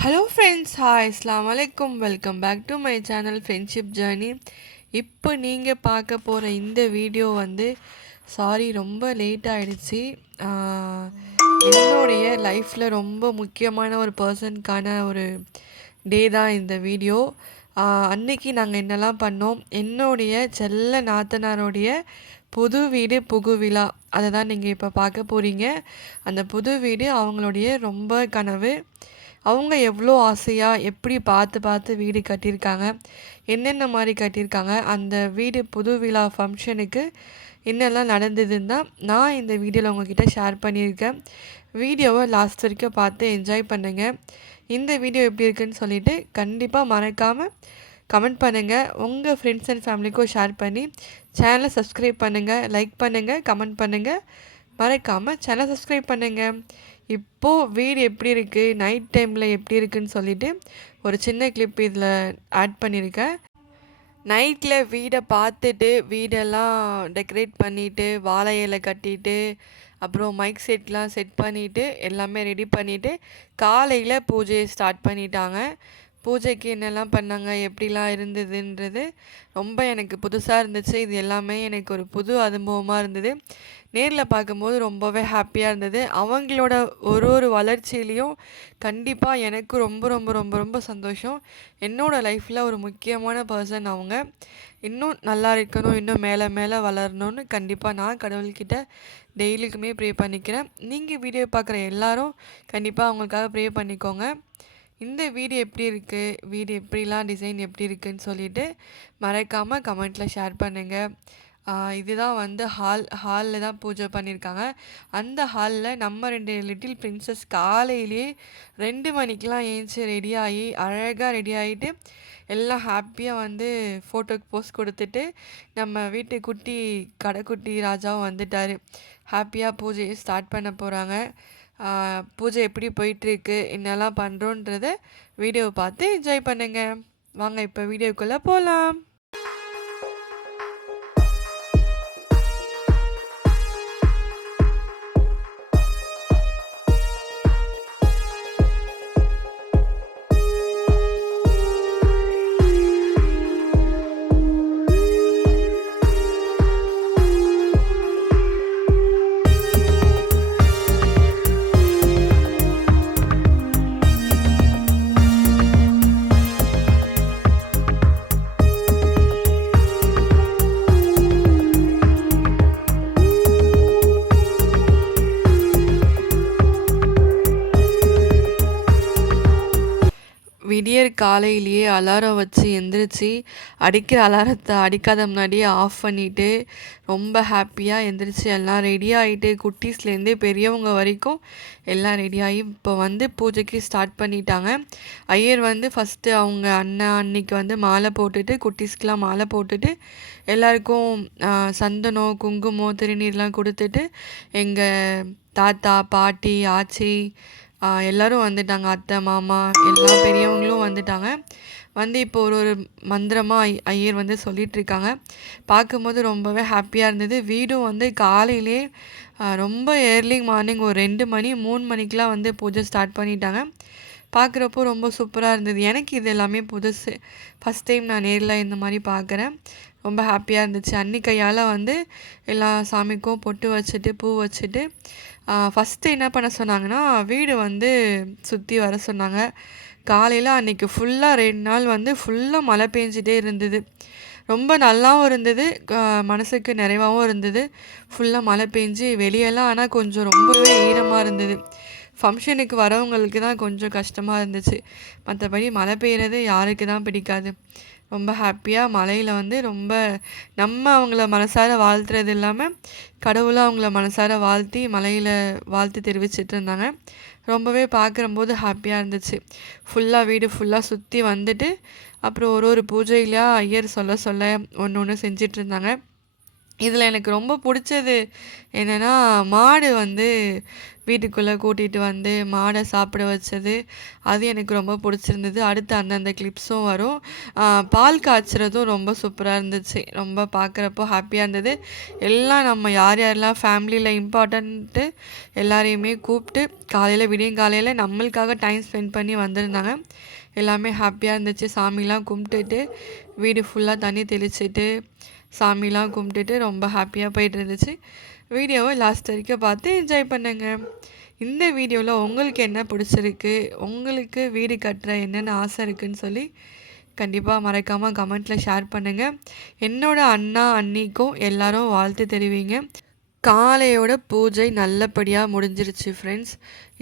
Hello friends, hi, அஸ்ஸலாமு அலைக்கும். Welcome back to my channel friendship journey. இப்போ நீங்கள் பார்க்க போகிற இந்த வீடியோ வந்து ரொம்ப லேட் ஆகிடுச்சு. என்னுடைய லைஃப்பில் ரொம்ப முக்கியமான ஒரு பர்சனுக்கான ஒரு டே தான் இந்த வீடியோ. அன்னைக்கு நாங்கள் என்னெல்லாம் பண்ணோம், என்னுடைய செல்ல நாத்தனாருடைய புது வீடு புகு விழா, அதை தான் நீங்கள் இப்போ பார்க்க போகிறீங்க. அந்த புது வீடு அவங்களுடைய ரொம்ப கனவு. அவங்க எவ்வளோ ஆசையாக எப்படி பார்த்து பார்த்து வீடு கட்டியிருக்காங்க, என்னென்ன மாதிரி கட்டியிருக்காங்க, அந்த வீடு புது விழா ஃபங்க்ஷனுக்கு என்னெல்லாம் நடந்ததுன்னு தான் நான் இந்த வீடியோவில் உங்ககிட்ட ஷேர் பண்ணியிருக்கேன். வீடியோவை லாஸ்ட் வரைக்கும் பார்த்து என்ஜாய் பண்ணுங்கள். இந்த வீடியோ எப்படி இருக்குன்னு சொல்லிவிட்டு கண்டிப்பாக மறக்காமல் கமெண்ட் பண்ணுங்கள். உங்கள் ஃப்ரெண்ட்ஸ் அண்ட் ஃபேமிலிக்கும் ஷேர் பண்ணி சேனலை சப்ஸ்கிரைப் பண்ணுங்கள், லைக் பண்ணுங்கள், கமெண்ட் பண்ணுங்கள். மறக்காமல் சேனலை சப்ஸ்கிரைப் பண்ணுங்கள். இப்போது வீடு எப்படி இருக்குது, நைட் டைமில் எப்படி இருக்குதுன்னு சொல்லிவிட்டு ஒரு சின்ன கிளிப் இதில் ஆட் பண்ணியிருக்கேன். நைட்டில் வீடை பார்த்துட்டு வீடெல்லாம் டெக்கரேட் பண்ணிவிட்டு வாழை இலை கட்டிட்டு அப்புறம் மைக் செட்லாம் செட் பண்ணிவிட்டு எல்லாமே ரெடி பண்ணிவிட்டு காலையில் பூஜையை ஸ்டார்ட் பண்ணிட்டாங்க. பூஜைக்கு என்னெல்லாம் பண்ணாங்க, எப்படிலாம் இருந்ததுன்றது ரொம்ப எனக்கு புதுசாக இருந்துச்சு. இது எல்லாமே எனக்கு ஒரு புது அனுபவமாக இருந்தது. நேரில் பார்க்கும்போது ரொம்பவே ஹாப்பியாக இருந்தது. அவங்களோட ஒரு வளர்ச்சியிலையும் கண்டிப்பாக எனக்கு ரொம்ப ரொம்ப ரொம்ப ரொம்ப சந்தோஷம். என்னோடய லைஃப்பில் ஒரு முக்கியமான பர்சன் அவங்க. இன்னும் நல்லா இருக்கணும், இன்னும் மேலே மேலே வளரணும்னு கண்டிப்பாக நான் கடவுள்கிட்ட டெய்லிக்குமே ப்ரே பண்ணிக்கிறேன். நீங்கள் வீடியோ பார்க்குற எல்லோரும் கண்டிப்பாக அவங்களுக்காக ப்ரே பண்ணிக்கோங்க. இந்த வீடு எப்படி இருக்குது, வீடு எப்படிலாம் டிசைன் எப்படி இருக்குதுன்னு சொல்லிவிட்டு மறக்காமல் கமெண்ட்டில் ஷேர் பண்ணுங்கள். இதுதான் வந்து ஹாலில் தான் பூஜை பண்ணியிருக்காங்க. அந்த ஹாலில் நம்ம 2 லிட்டில் பிரின்சஸ் காலையிலேயே 2 மணிக்கெலாம் ஏஞ்சி ரெடியாகி அழகாக ரெடி ஆகிட்டு எல்லாம் ஹாப்பியாக வந்து ஃபோட்டோக்கு போஸ் கொடுத்துட்டு நம்ம வீட்டு கடைக்குட்டி ராஜாவும் வந்துட்டார். ஹாப்பியாக பூஜையை ஸ்டார்ட் பண்ண போகிறாங்க. பூஜை எப்படி போயிட்டுருக்கு, என்னெல்லாம் பண்ணுறோன்றத வீடியோவை பார்த்து என்ஜாய் பண்ணுங்கள். வாங்க இப்போ வீடியோக்குள்ளே போகலாம். விடியற் காலையிலேயே அலாரம் வச்சு எந்திரிச்சு அடிக்கிற அலாரத்தை அடிக்காத முன்னாடியே ஆஃப் பண்ணிவிட்டு ரொம்ப ஹாப்பியாக எந்திரிச்சு எல்லாம் ரெடி ஆகிட்டு குட்டீஸ்லேருந்தே பெரியவங்க வரைக்கும் எல்லாம் ரெடியாகி இப்போ வந்து பூஜைக்கு ஸ்டார்ட் பண்ணிட்டாங்க. ஐயர் வந்து ஃபஸ்ட்டு அவங்க அன்னைக்கு வந்து மாலை போட்டுட்டு குட்டீஸ்க்கெலாம் மாலை போட்டுட்டு எல்லாருக்கும் சந்தனம், குங்குமம், திருநீர்லாம் கொடுத்துட்டு எங்கள் தாத்தா, பாட்டி, ஆச்சி எல்லோரும் வந்துட்டாங்க. அத்தை, மாமா எல்லா பெரியவங்களும் வந்துட்டாங்க. வந்து இப்போ ஒரு மந்திரமாக ஐயர் வந்து சொல்லிகிட்ருக்காங்க. பார்க்கும்போது ரொம்பவே ஹாப்பியாக இருந்தது. வீடும் வந்து காலையிலே ரொம்ப ஏர்லி மார்னிங் ஒரு 2 மணி 3 மணிக்கெலாம் வந்து பூஜை ஸ்டார்ட் பண்ணிட்டாங்க. பார்க்குறப்போ ரொம்ப சூப்பராக இருந்தது. எனக்கு இது எல்லாமே புதுசு. ஃபஸ்ட் டைம் நான் நேரில் இந்த மாதிரி பார்க்குறேன். ரொம்ப ஹாப்பியாக இருந்துச்சு. அன்னி கையால் வந்து எல்லா சாமிக்கும் பொட்டு வச்சுட்டு பூ வச்சுட்டு ஃபஸ்ட்டு என்ன பண்ண சொன்னாங்கன்னா வீடு வந்து சுற்றி வர சொன்னாங்க. காலையில் அன்றைக்கி ஃபுல்லாக 2 நாள் வந்து ஃபுல்லாக மழை பெஞ்சிட்டே இருந்தது. ரொம்ப நல்லாவும் இருந்தது, மனசுக்கு நிறைவாகவும் இருந்தது. ஃபுல்லாக மழை பெஞ்சு வெளியெல்லாம் ஆனால் கொஞ்சம் ரொம்பவே ஈரமாக இருந்தது. ஃபங்க்ஷனுக்கு வரவங்களுக்கு தான் கொஞ்சம் கஷ்டமாக இருந்துச்சு. மற்றபடி மழை பெய்கிறது யாருக்கு தான் பிடிக்காது. ரொம்ப ஹாப்பியாக மழையில் வந்து ரொம்ப நம்ம அவங்கள மனசார வாழ்த்துறது இல்லாமல் கடவுளை அவங்கள மனசார வாழ்த்தி மலையில் வாழ்த்து தெரிவிச்சிட்டு இருந்தாங்க. ரொம்பவே பார்க்குறம்போது ஹாப்பியாக இருந்துச்சு. ஃபுல்லாக வீடு ஃபுல்லாக சுற்றி வந்துட்டு அப்புறம் ஒரு பூஜையிலையாக ஐயர் சொல்ல ஒன்று ஒன்று செஞ்சிட்ருந்தாங்க. இதில் எனக்கு ரொம்ப பிடிச்சது என்னென்னா, மாடு வந்து வீட்டுக்குள்ளே கூட்டிகிட்டு வந்து மாடை சாப்பிட வச்சது, அது எனக்கு ரொம்ப பிடிச்சிருந்தது. அடுத்து அந்தந்த கிளிப்ஸும் வரும். பால் காய்ச்சறதும் ரொம்ப சூப்பராக இருந்துச்சு. ரொம்ப பார்க்குறப்போ ஹாப்பியாக இருந்தது. எல்லாம் நம்ம யார் யாரெல்லாம் ஃபேமிலியில் இம்பார்ட்டன்ட்டு எல்லாரையுமே கூப்பிட்டு காலையில் விடியங்காலையில் நம்மளுக்காக டைம் ஸ்பெண்ட் பண்ணி வந்திருந்தாங்க. எல்லாமே ஹாப்பியாக இருந்துச்சு. சாமிலாம் கும்பிட்டுட்டு வீடு ஃபுல்லாக தண்ணி தெளிச்சிட்டு சாமிலாம் கும்பிட்டுட்டு ரொம்ப ஹாப்பியாக போயிட்டு இருந்துச்சு. வீடியோவை லாஸ்ட் வரைக்கும் பார்த்து என்ஜாய் பண்ணுங்க. இந்த வீடியோவில் உங்களுக்கு என்ன பிடிச்சிருக்கு, உங்களுக்கு வீடு கட்டுற என்னென்ன ஆசை இருக்குதுன்னு சொல்லி கண்டிப்பாக மறக்காமல் கமெண்ட்டில் ஷேர் பண்ணுங்கள். என்னோடய அண்ணா அண்ணிக்கும் எல்லோரும் வாழ்த்து தெரிவிங்க. காலையோட பூஜை நல்லபடியாக முடிஞ்சிருச்சு ஃப்ரெண்ட்ஸ்.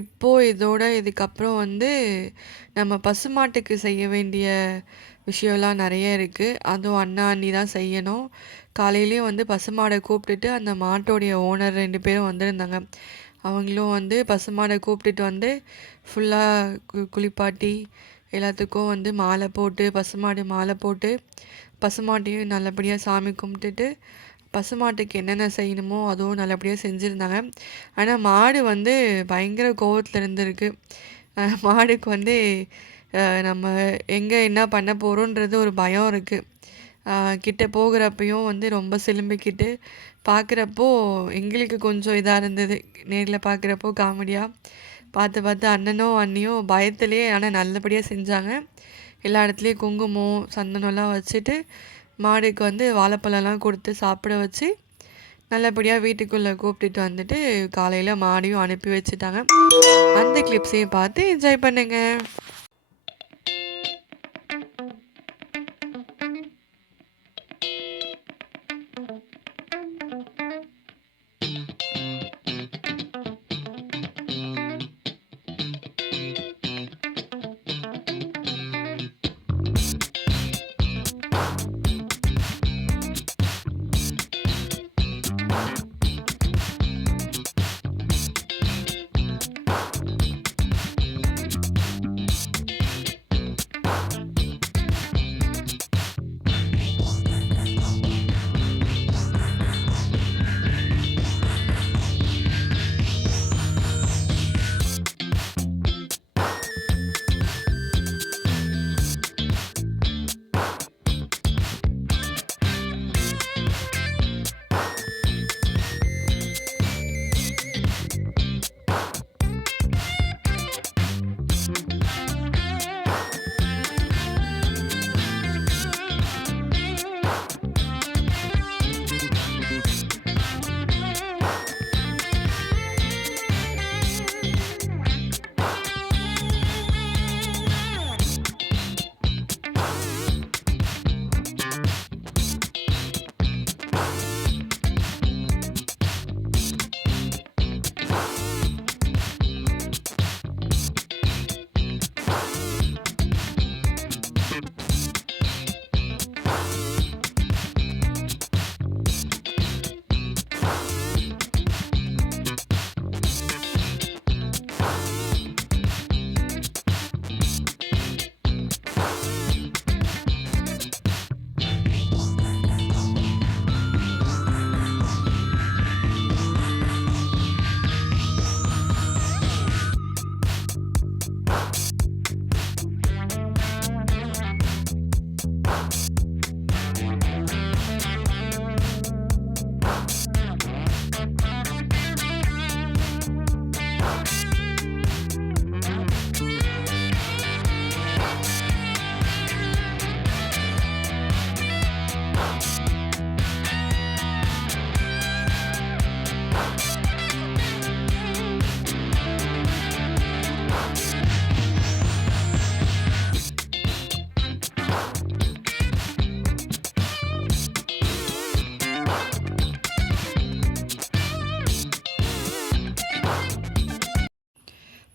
இப்போது இதுக்கப்புறம் வந்து நம்ம பசுமாட்டுக்கு செய்ய வேண்டிய விஷயம்லாம் நிறைய இருக்குது. அதுவும் அண்ணா அண்ணி தான் செய்யணும். காலையிலேயும் வந்து பசுமாடை கூப்பிட்டுட்டு அந்த மாட்டோடைய ஓனர் 2 பேரும் வந்திருந்தாங்க. அவங்களும் வந்து பசுமாடை கூப்பிட்டுட்டு வந்து ஃபுல்லாக குளிப்பாட்டி எல்லாத்துக்கும் வந்து மாலை போட்டு பசுமாடு மாலை போட்டு பசுமாட்டையும் நல்லபடியாக சாமி கும்பிட்டுட்டு பசுமாட்டுக்கு என்னென்ன செய்யணுமோ அதுவும் நல்லபடியாக செஞ்சுருந்தாங்க. ஆனால் மாடு வந்து பயங்கர கோவத்தில் இருந்திருக்கு. மாடுக்கு வந்து நம்ம எங்கே என்ன பண்ண போகிறோன்றது ஒரு பயம் இருக்குது. கிட்ட போகிறப்பையும் வந்து ரொம்ப சிலும்பிக்கிட்டு பார்க்குறப்போ எங்களுக்கு கொஞ்சம் இதாக இருந்தது. நேரில் பார்க்குறப்போ காமெடியாக பார்த்து அண்ணனும் அண்ணியும் பயத்துலேயே ஆனால் நல்லபடியாக செஞ்சாங்க. எல்லா இடத்துலையும் குங்குமம் சந்தனம்லாம் வச்சுட்டு மாடுக்கு வந்து வாழைப்பழம்லாம் கொடுத்து சாப்பிட வச்சு நல்லபடியாக வீட்டுக்குள்ளே கூப்பிட்டுட்டு வந்துட்டு காலையில் மாடையும் அனுப்பி வச்சுட்டாங்க. அந்த கிளிப்ஸையும் பார்த்து என்ஜாய் பண்ணுங்கள்.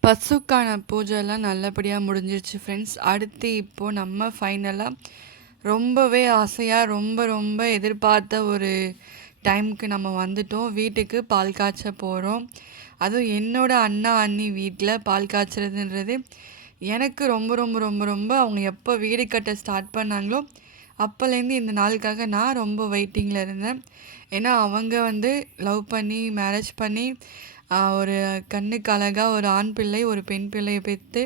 பசுக்கான பூஜைலாம் நல்லபடியாக முடிஞ்சிருச்சு ஃப்ரெண்ட்ஸ். அடுத்து இப்போது நம்ம ஃபைனலாக ரொம்பவே ஆசையாக ரொம்ப எதிர்பார்த்த ஒரு டைமுக்கு நம்ம வந்துட்டோம். வீட்டுக்கு பால் காய்ச்ச போகிறோம். அதுவும் என்னோடய அண்ணா அண்ணி வீட்டில் பால் காய்ச்சறதுன்றது எனக்கு ரொம்ப அவங்க எப்போ வீடு கட்ட ஸ்டார்ட் பண்ணாங்களோ அப்போலேருந்து இந்த நாளுக்காக நான் ரொம்ப வெயிட்டிங்கில் இருந்தேன். ஏன்னா அவங்க வந்து லவ் பண்ணி மேரேஜ் பண்ணி ஒரு கண்ணுக்கு அழகா ஒரு ஆண் பிள்ளை ஒரு பெண் பிள்ளையை பெற்று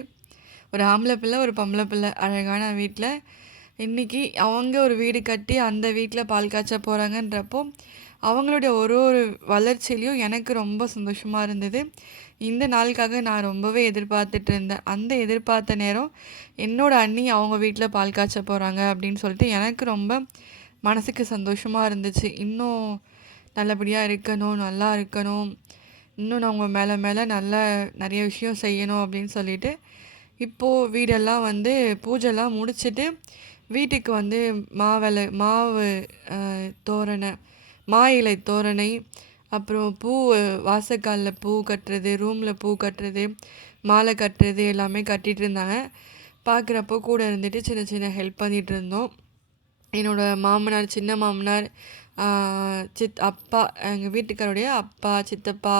ஒரு ஆம்பளை பிள்ளை ஒரு பொம்பளை பிள்ளை அழகான வீட்டில் இன்றைக்கி அவங்க ஒரு வீடு கட்டி அந்த வீட்டில் பால் காய்ச்ச போகிறாங்கன்றப்போ அவங்களுடைய ஒரு ஒரு வளர்ச்சியிலையும் எனக்கு ரொம்ப சந்தோஷமாக இருந்தது. இந்த நாளுக்காக நான் ரொம்பவே எதிர்பார்த்துட்டு இருந்தேன். அந்த எதிர்பார்த்த நேரம் என்னோடய அண்ணி அவங்க வீட்டில் பால் காய்ச்ச போகிறாங்க அப்படின்னு சொல்லிட்டு எனக்கு ரொம்ப மனசுக்கு சந்தோஷமாக இருந்துச்சு. இன்னும் நல்லபடியாக இருக்கணும், நல்லா இருக்கணும், இன்னும் நான் உங்கள் மேலே மேலே நல்ல நிறைய விஷயம் செய்யணும் அப்படின்னு சொல்லிட்டு இப்போது வீடெல்லாம் வந்து பூஜைலாம் முடிச்சுட்டு வீட்டுக்கு வந்து மாவு தோரணை மா இலை தோரணை அப்புறம் பூ வாசக்காலில் பூ கட்டுறது ரூமில் பூ கட்டுறது மாலை கட்டுறது எல்லாமே கட்டிகிட்டு இருந்தாங்க. பார்க்குறப்போ கூட இருந்துட்டு சின்ன சின்ன ஹெல்ப் பண்ணிகிட்டு இருந்தோம். என்னோடய மாமனார் சின்ன மாமனார் அப்பா எங்கள் வீட்டுக்காரோடைய அப்பா சித்தப்பா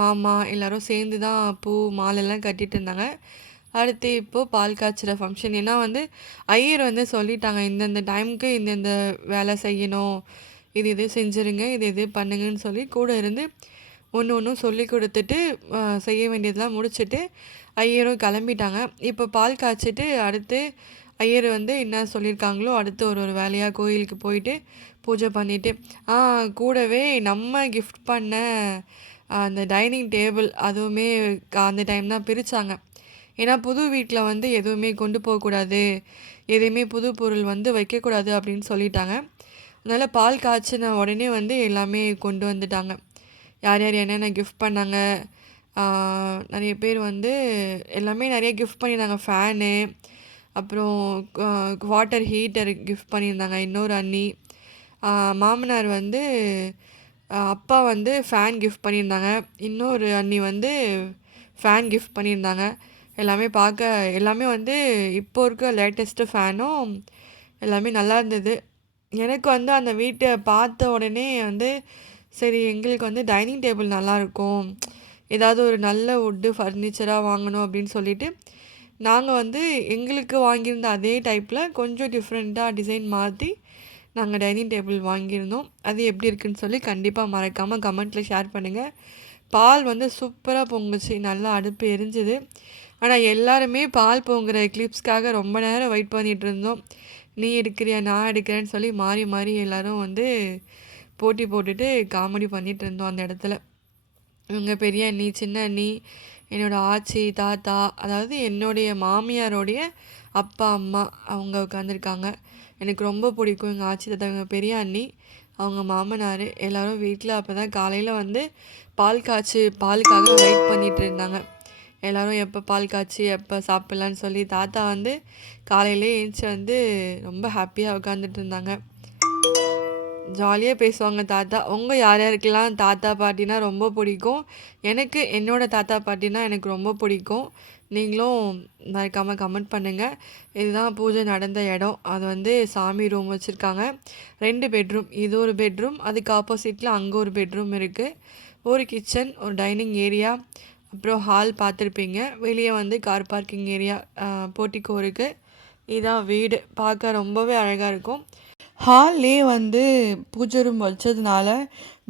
மாமா எல்லோரும் சேர்ந்து தான் பூ மாலைலாம் கட்டிகிட்டு இருந்தாங்க. அடுத்து இப்போது பால் காய்ச்சிற ஃபங்க்ஷன் ஏன்னா வந்து ஐயர் வந்து சொல்லிட்டாங்க இந்தந்த டைமுக்கு இந்தந்த வேலை செய்யணும், இது செஞ்சுருங்க, இது பண்ணுங்கன்னு சொல்லி கூட இருந்து ஒன்று ஒன்றும் சொல்லி கொடுத்துட்டு செய்ய வேண்டியதெல்லாம் முடிச்சுட்டு ஐயரும் கிளம்பிட்டாங்க. இப்போ பால் காய்ச்சிட்டு அடுத்து ஐயர் வந்து என்ன சொல்லியிருக்காங்களோ அடுத்து ஒரு ஒரு வேலையாக கோயிலுக்கு போயிட்டு பூஜை பண்ணிவிட்டு கூடவே நம்ம கிஃப்ட் பண்ண அந்த டைனிங் டேபிள் அதுவுமே அந்த டைம் தான் பிரித்தாங்க. ஏன்னா புது வீட்டில் வந்து எதுவுமே கொண்டு போகக்கூடாது, எதையுமே புது பொருள் வந்து வைக்கக்கூடாது அப்படின்னு சொல்லிட்டாங்க. அதனால் பால் காய்ச்சின உடனே வந்து எல்லாமே கொண்டு வந்துட்டாங்க. யார் யார் என்னென்ன கிஃப்ட் பண்ணாங்க, நிறைய பேர் வந்து எல்லாமே நிறைய கிஃப்ட் பண்ணியிருந்தாங்க. ஃபேனு அப்புறம் வாட்டர் ஹீட்டர் கிஃப்ட் பண்ணியிருந்தாங்க இன்னொரு அண்ணி. மாமனார் வந்து அப்பா வந்து ஃபேன் கிஃப்ட் பண்ணியிருந்தாங்க. இன்னொரு அண்ணி வந்து ஃபேன் கிஃப்ட் பண்ணியிருந்தாங்க. எல்லாமே வந்து இப்போ இருக்க லேட்டஸ்ட்டு ஃபேனும் எல்லாமே நல்லா இருந்தது. எனக்கு வந்து அந்த வீட்டை பார்த்த உடனே வந்து சரி எங்களுக்கு வந்து டைனிங் டேபிள் நல்லாயிருக்கும், ஏதாவது ஒரு நல்ல வுட்டு ஃபர்னிச்சராக வாங்கணும் அப்படின்னு சொல்லிவிட்டு நாங்கள் வந்து எங்களுக்கு வாங்கியிருந்த அதே டைப்பில் கொஞ்சம் டிஃப்ரெண்ட்டாக டிசைன் மாற்றி நாங்கள் டைனிங் டேபிள் வாங்கியிருந்தோம். அது எப்படி இருக்குதுன்னு சொல்லி கண்டிப்பாக மறக்காமல் கமெண்ட்டில் ஷேர் பண்ணுங்கள். பால் வந்து சூப்பராக பொங்குச்சு, நல்லா அடுப்பு எரிஞ்சுது. ஆனால் எல்லாருமே பால் பொங்குற கிளிப்ஸ்க்காக ரொம்ப நேரம் வெயிட் பண்ணிகிட்டு இருந்தோம். நீ எடுக்கிறியா நான் எடுக்கிறேன்னு சொல்லி மாறி மாறி எல்லோரும் வந்து போட்டி போட்டுட்டு காமெடி பண்ணிகிட்டு இருந்தோம் அந்த இடத்துல. இவங்க பெரிய அண்ணி சின்ன அண்ணி என்னோடய ஆச்சி தாத்தா அதாவது என்னுடைய மாமியாரோடைய அப்பா அம்மா அவங்க உட்காந்துருக்காங்க. எனக்கு ரொம்ப பிடிக்கும் எங்கள் ஆச்சி தாத்தா. இவங்க பெரிய அண்ணி அவங்க மாமனார் எல்லோரும் வீட்டில் அப்போ தான் காலையில் வந்து பாலுக்காக வெயிட் பண்ணிகிட்டு இருந்தாங்க. எல்லோரும் எப்போ பால் காய்ச்சி எப்போ சாப்பிட்லான்னு சொல்லி தாத்தா வந்து காலையிலே ஏஞ்சி வந்து ரொம்ப ஹாப்பியாக உட்காந்துட்டு இருந்தாங்க. ஜாலியாக பேசுவாங்க தாத்தா. உங்கள் யார் யாருக்கெல்லாம் தாத்தா பாட்டினா ரொம்ப பிடிக்கும்? எனக்கு என்னோடய தாத்தா பாட்டினா எனக்கு ரொம்ப பிடிக்கும். நீங்களும் மறக்காமல் கமெண்ட் பண்ணுங்கள். இதுதான் பூஜை நடந்த இடம். அது வந்து சாமி ரூம் வச்சுருக்காங்க. 2 பெட்ரூம். இது ஒரு பெட்ரூம், அதுக்கு ஆப்போசிட்டில் அங்கே ஒரு பெட்ரூம் இருக்குது. ஒரு கிச்சன், ஒரு டைனிங் ஏரியா, அப்புறம் ஹால் பார்த்துருப்பீங்க. வெளியே வந்து கார் பார்க்கிங் ஏரியா, போர்ட்டிகோ இருக்குது. இதுதான் வீடு. பார்க்க ரொம்பவே அழகாக இருக்கும். ஹால்லே வந்து பூஜை ரூம் வச்சதுனால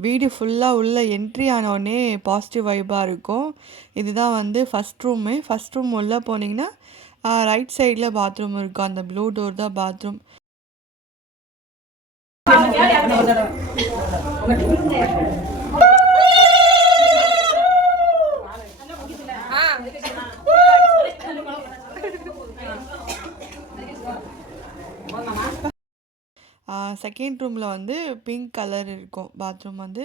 வீடு ஃபுல்லாக உள்ள என்ட்ரி ஆனோடனே பாசிட்டிவ் வைப்பாக இருக்கும். இதுதான் வந்து ஃபஸ்ட் ரூம் உள்ளே போனீங்கன்னா ரைட் சைடில் பாத்ரூம் இருக்கும். அந்த ப்ளூ டோர் தான் பாத்ரூம். செகண்ட் ரூமில் வந்து பிங்க் கலர் இருக்கும் பாத்ரூம். வந்து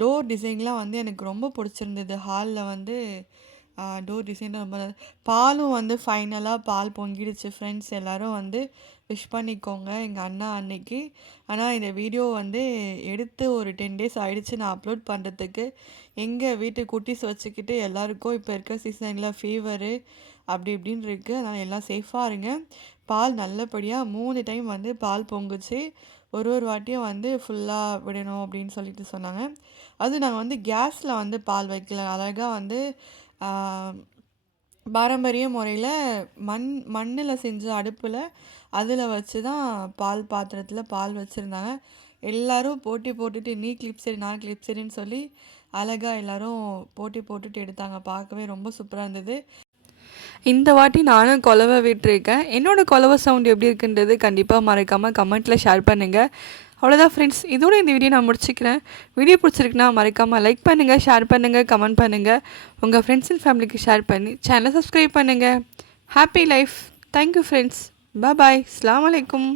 டோர் டிசைன்லாம் வந்து எனக்கு ரொம்ப பிடிச்சிருந்தது. ஹாலில் வந்து டோர் டிசைன் ரொம்ப பாலும் வந்து ஃபைனலாக பால் பொங்கிடுச்சு. ஃப்ரெண்ட்ஸ் எல்லோரும் வந்து விஷ் பண்ணிக்கோங்க எங்கள் அண்ணா அன்னைக்கு. ஆனால் இந்த வீடியோ வந்து எடுத்து ஒரு 10 days ஆகிடுச்சு நான் அப்லோட் பண்ணுறதுக்கு. எங்கள் வீட்டு குட்டீஸ் வச்சுக்கிட்டு எல்லாருக்கும் இப்போ இருக்க சீசனில் ஃபீவரு அப்படி இப்படின்னு இருக்குது. அதனால் எல்லாம் சேஃபாக இருங்க. பால் நல்லபடியாக 3 டைம் வந்து பால் பொங்குச்சு. ஒரு வாட்டியும் வந்து ஃபுல்லாக விடணும் அப்படின்னு சொல்லிட்டு சொன்னாங்க. அது நாங்கள் வந்து கேஸில் வந்து பால் வைக்கல, அழகாக வந்து பாரம்பரிய முறையில மண்ணில் செஞ்ச அடுப்பில் அதில் வச்சு தான் பால் பாத்திரத்தில் பால் வச்சுருந்தாங்க. எல்லாரும் போட்டி போட்டுட்டு நீ கிளிப் சரி நான் கிளிப் சரின்னு சொல்லி அழகாக எல்லாரும் போட்டி போட்டுட்டு எடுத்தாங்க. பார்க்கவே ரொம்ப சூப்பராக இருந்தது. இந்த வாட்டி நானும் குலவை விட்டுருக்கேன். என்னோடய குலவை சவுண்ட் எப்படி இருக்குன்றது கண்டிப்பாக மறக்காமல் கமெண்ட்டில் ஷேர் பண்ணுங்கள். அவ்வளோதான் ஃப்ரெண்ட்ஸ், இதோட இந்த வீடியோ நான் முடிச்சுக்கிறேன். வீடியோ பிடிச்சிருக்குன்னா மறக்காமல் லைக் பண்ணுங்கள், ஷேர் பண்ணுங்கள், கமெண்ட் பண்ணுங்கள். உங்கள் ஃப்ரெண்ட்ஸ் அண்ட் ஃபேமிலிக்கு ஷேர் பண்ணி சேனலை சப்ஸ்கிரைப் பண்ணுங்கள். Happy life. Thank you friends. Bye. அஸ்ஸலாமு அலைக்கும்.